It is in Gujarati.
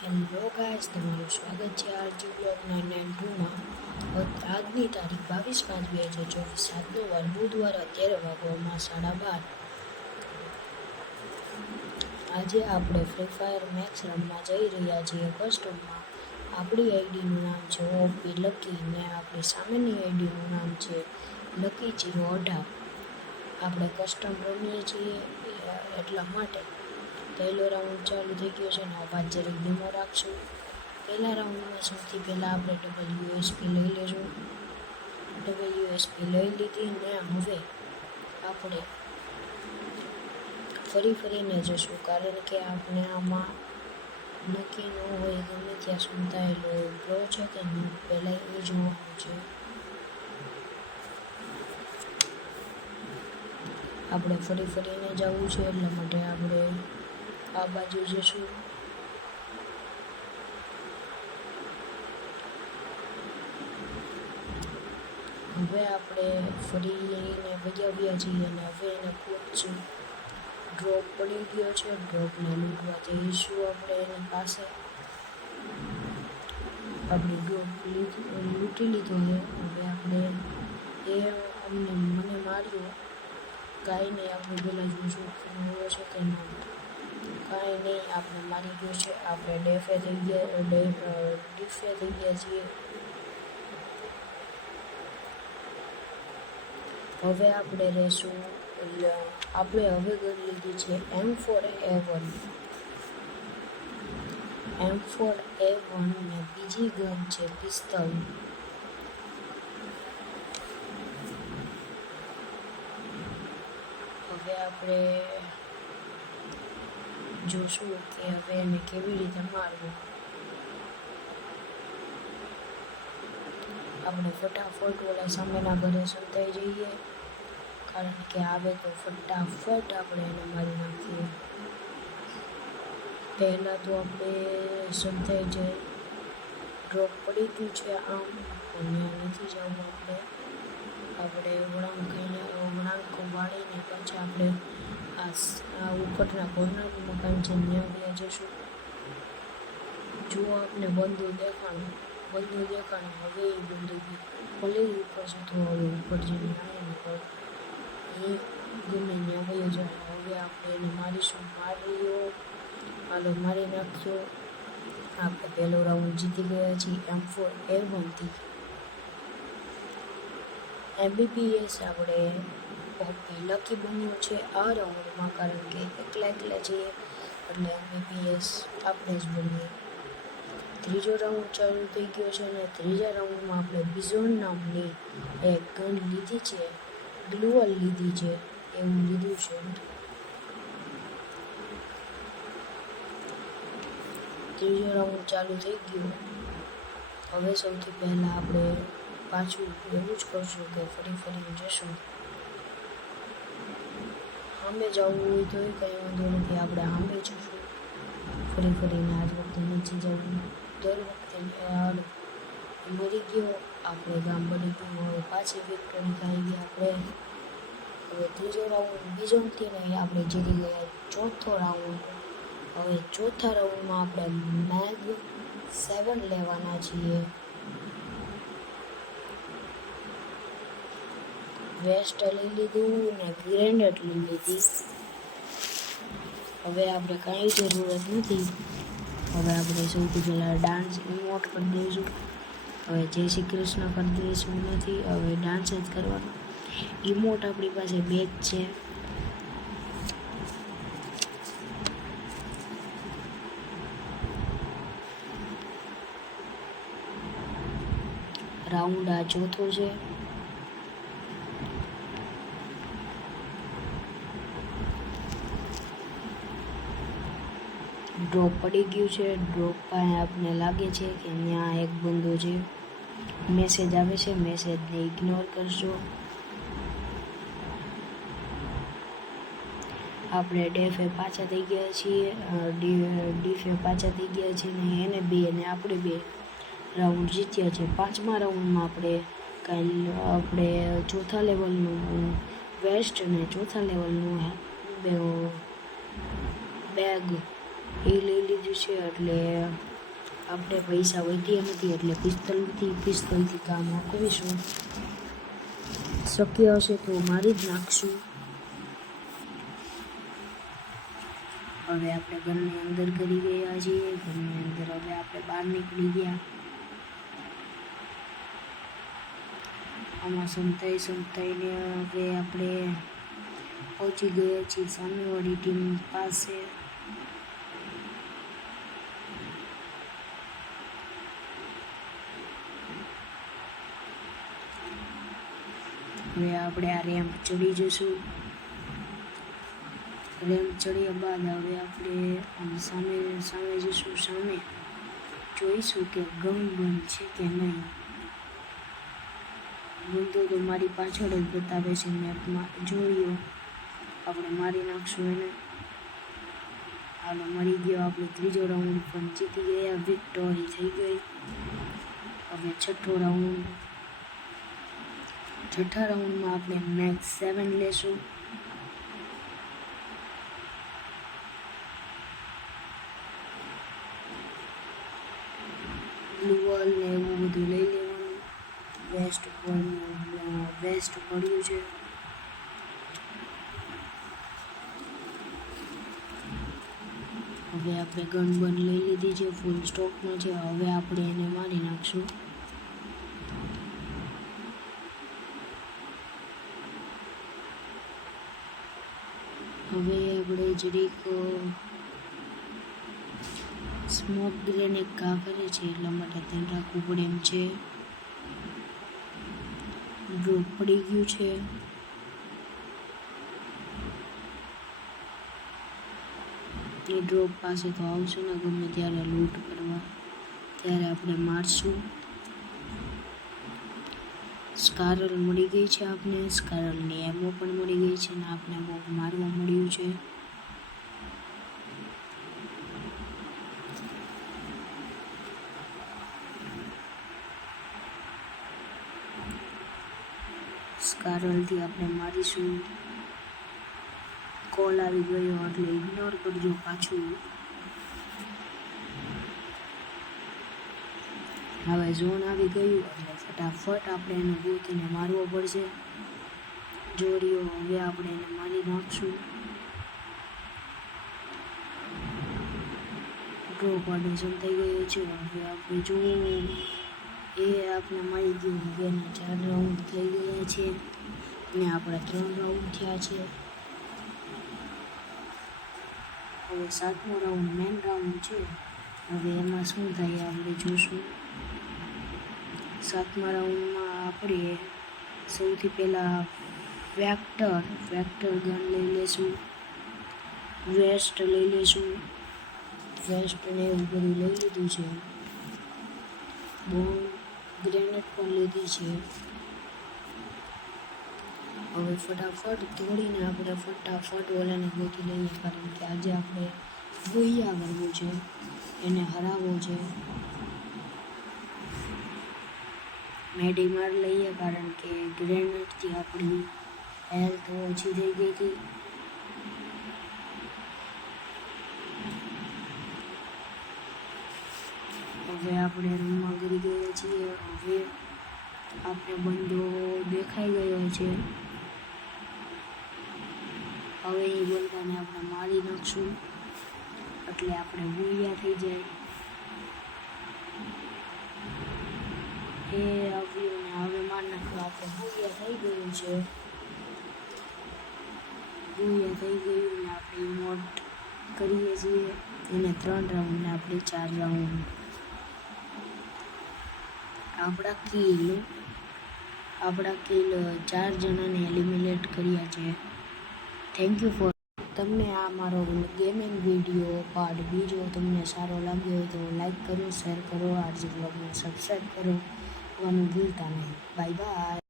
હેલો ગાઈસ, તમારું સ્વાગત છે આરજી બ્લોગ 992માં. આજની તારીખ 22/5/2024, 7નો વાર બુધવાર, અત્યારે વાગવામાં 12:30. આજે આપણે ફ્રી ફાયર મેક્સ રમવા જઈ રહ્યા છીએ કસ્ટમમાં. આપણી આઈડીનું નામ છે ઓપી લકી ને આપણી સામેની આઈડીનું નામ છે લકી018. આપણે કસ્ટમ રમીએ છીએ એટલા માટે પહેલો રાઉન્ડ ચાલુ થઈ ગયો છે ને અવાજ જરાક ધીમો રાખશું. પહેલા રાઉન્ડમાં સૌથી પહેલાં આપણે WSP લઈ લેશું. WSP લઈ લીધી ને હવે આપણે ફરીને જશું, કારણ કે આપણે આમાં નક્કી ન હોય ગમે ત્યાં સંતાયેલો પ્રો છે કે પહેલાં એ જોવાનું છે. આપણે ફરીને જવું છે એટલા માટે આપણે આ બાજુ જશું. હવે આપણે ફરી લઈને વજાવ્યા છીએ અને હવે એને પહોંચશું. ડ્રોપ પડી ગયો છે, ડ્રોપને લૂંટવા જઈશું આપણે એની પાસે. આપણે ડ્રોપ લૂંટી લીધો છે. હવે આપણે મને માર્યો, કાંઈ નહીં, આપણે પહેલાં જોઈશું હોવો છે કે ન. કાંઈ નહીં, આપણે મારી ગયો છે. આપણે ડીફે થઈ ગયા છીએ. હવે આપણે રહેશું, આપણે હવે કરી લીધી છે M4A1 ને બીજી ગન છે પિસ્તોલ. હવે આપણે જોશું કે હવે એને કેવી રીતે મારવું. આપણે ફટાફટ ઓલા સામેના ઘરે સંતાઈ જઈએ, કારણ કે આવે તો ફટાફટ આપણે એને મારી નાખીએ. પહેલાં તો આપણે સંતાઈ જાય. ડ્રોપ પડી ગયું છે આમ, અને નથી જવું. આપણે વળાંક વાળીને પછી આપણે આ ઉપરના કોર્નરનું મકાન છે ત્યાં ગયા જશું. જો આપણે બંદૂક દેખાણું. હવે એ બંદૂક ભલે ઉપર જતો, હવે ઉપર જઈને આવે ને એ ગમે ત્યાં વયો જાય. હવે આપણે એને મારીશું. હાલો, મારી નાખ્યો. આપણે પહેલો રાઉન્ડ જીતી ગયા છીએ M4A1 થી. MBPS આપણે લકી બન્યું છે આ રાઉન્ડમાં, કારણ કે એકલા છીએ એટલે MBPS આપણે જ બનીએ. ત્રીજો રાઉન્ડ ચાલુ થઈ ગયો છે અને ત્રીજા રાઉન્ડમાં આપણે બિઝોન નામની એક ગન લીધી છે, ગ્લુઅલ લીધી છે, એવું લીધું છે. ત્રીજો રાઉન્ડ ચાલુ થઈ ગયો. હવે સૌથી પહેલાં આપણે પાછું એવું જ કરશું કે ફરીને જશું. સામે જવું હોય તો કંઈ વાંધો નથી, આપણે સામે જશું. ફરીને આજ વખતે નીચે જવું. દર વખતે મરી ગયો, આપણે ગામ બની ગયું. હવે પાછી વિક્ટરી ખાઈ ગયા આપણે. હવે ત્રીજો રાઉન્ડ બીજો નથી ને આપણે જીતી ગયા. ચોથો રાઉન્ડ. હવે ચોથા રાઉન્ડમાં આપણે મેગ 7 લેવાના છીએ. વેસ્ટ લઈ લીધું ને ગ્રેનેડ લઈ લીધી. હવે આપણે કાંઈ જરૂરત નથી. હવે આપણે સૌથી પહેલાં ડાન્સ ઇમોટ કરી દઈશું. હવે જય શ્રી કૃષ્ણ કરી દઈશું નથી, હવે ડાન્સ જ કરવાનો. ઇમોટ આપણી પાસે 2 જ છે. રાઉન્ડ આ ચોથો છે. ડ્રોપ પડી ગયું છે. ડ્રોપ પાસે આપણને લાગે છે કે ત્યાં એક બંદો છે. મેસેજ આવે છે, મેસેજને ઇગ્નોર કરશો. આપણે ડીફે પાછા થઈ ગયા છીએ ને એને 2 ને આપણે 2 રાઉન્ડ જીત્યા છે. 5મા રાઉન્ડમાં આપણે ચોથા લેવલનું વેસ્ટ અને ચોથા લેવલનું બેગ એ લઈ લીધું છે. એટલે આપણે પૈસા વધ્યા નથી, એટલે પિસ્તોલથી કામ આપીશું. શક્ય હશે તો મારી જ નાખશું. હવે આપણે ઘરની અંદર કરી ગયા છીએ. ઘરની અંદર હવે આપણે બહાર નીકળી ગયા. આમાં સંતાઈને હવે આપણે પહોંચી ગયા છીએ સામેવાળી ટીમ પાસે. હવે આપણે આ રેમ્પ ચડી જશું. રેમ્પ ચડ્યા બાદ હવે આપણે સામે જશું. સામે જોઈશું કે ગન બંધ છે કે નહીં. બંધો તો મારી પાછળ જ બતાવે છે મેપમાં. જોયો, આપણે મારી નાખશું એને. હાલો, મરી ગયો. આપણે ત્રીજો રાઉન્ડ પણ જીતી ગયા. વિક્ટોરી થઈ ગઈ. હવે છઠ્ઠા રાઉન્ડમાં આપણે મેક્સ 7 લેશું. ગ્લુવલ ને એવું બધું લઈ લેવાનું. વેસ્ટ પડ્યું છે. હવે આપણે ગન બન લઈ લીધી છે, ફૂલ સ્ટોકમાં છે. હવે આપણે એને મારી નાખશું. હવે આપણે જરીક સ્મોક ગ્રેનેડ ઘા કરે છે, એટલા માટે ધ્યાન રાખવું પડે એમ છે. ડ્રોપ પડી ગયું છે. એ ડ્રોપ પાસે તો આવશે ને ગમે ત્યારે લૂંટ કરવા, ત્યારે આપણે મારશું. સ્કારલ મળી ગઈ છે આપણે. સ્કારલની એમો પણ મળી ગઈ છે ને આપણે બહુ મારવા મળ્યું છે. સ્કારલથી આપણે મારીશું. કોલ આવી ગયો એટલે ઇગ્નોર કરજો પાછું. હવે ઝોન આવી ગયું એટલે ફટાફટ આપણે એને ગોતીને મારવો પડશે. જોડીઓ હવે આપણે એને મારી નાખશું. ડ્રોપ ઓડિશન થઈ ગયો છે. હવે આપણે જોવું એ આપણે મારી ગયું. હવે એના 4 રાઉન્ડ થઈ ગયા છે ને આપણા 3 રાઉન્ડ થયા છે. હવે 7મો રાઉન્ડ મેન રાઉન્ડ છે. હવે એમાં શું થાય આપણે જોશું. 7મા રાઉન્ડમાં આપણે સૌથી પહેલાં વેક્ટર ગન લઈ લેશું. વેસ્ટ લઈ લેશું. વેસ્ટને એવું બધું લઈ લીધું છે. બોમ્બ ગ્રેનેડ પણ લીધી છે. હવે ફટાફટ દોડીને આપણે ફટાફટ ઓલાને ગોતી લઈએ, કારણ કે આજે આપણે ગુહિયા કરવું છે, એને હરાવવો છે. મેડી માર લઈએ, કારણ કે ગ્રેનેડથી આપણી હેલ્થ ઓછી થઈ ગઈ હતી. હવે આપણે રૂમમાં ગરી ગયા છીએ. હવે આપણે બંધો દેખાઈ ગયો છે. હવે એ બંદાને આપણે મારી નાખશું એટલે આપણે ગુહિયા થઈ જાય. એ આવ્યું ને હવે માર નાખ્યું. આપણે ગુહિયા થઈ ગયું છે. ગુહિયા થઈ ગયું ને આપણે મોડ કરીએ છીએ. એને 3 રાઉન્ડ ને આપણે 4 રાઉન્ડ. આપણા કિલ 4 જણાને એલિમિનેટ કર્યા છે. Thank you for. તમને આ મારો ગેમિંગ વિડીયો પાર્ટ બીજો તમને સારો લાગ્યો હોય તો લાઈક કરો, શેર કરો, આરજી બ્લોગને સબસ્ક્રાઈબ કરો. ભૂલતા નહીં. Bye bye.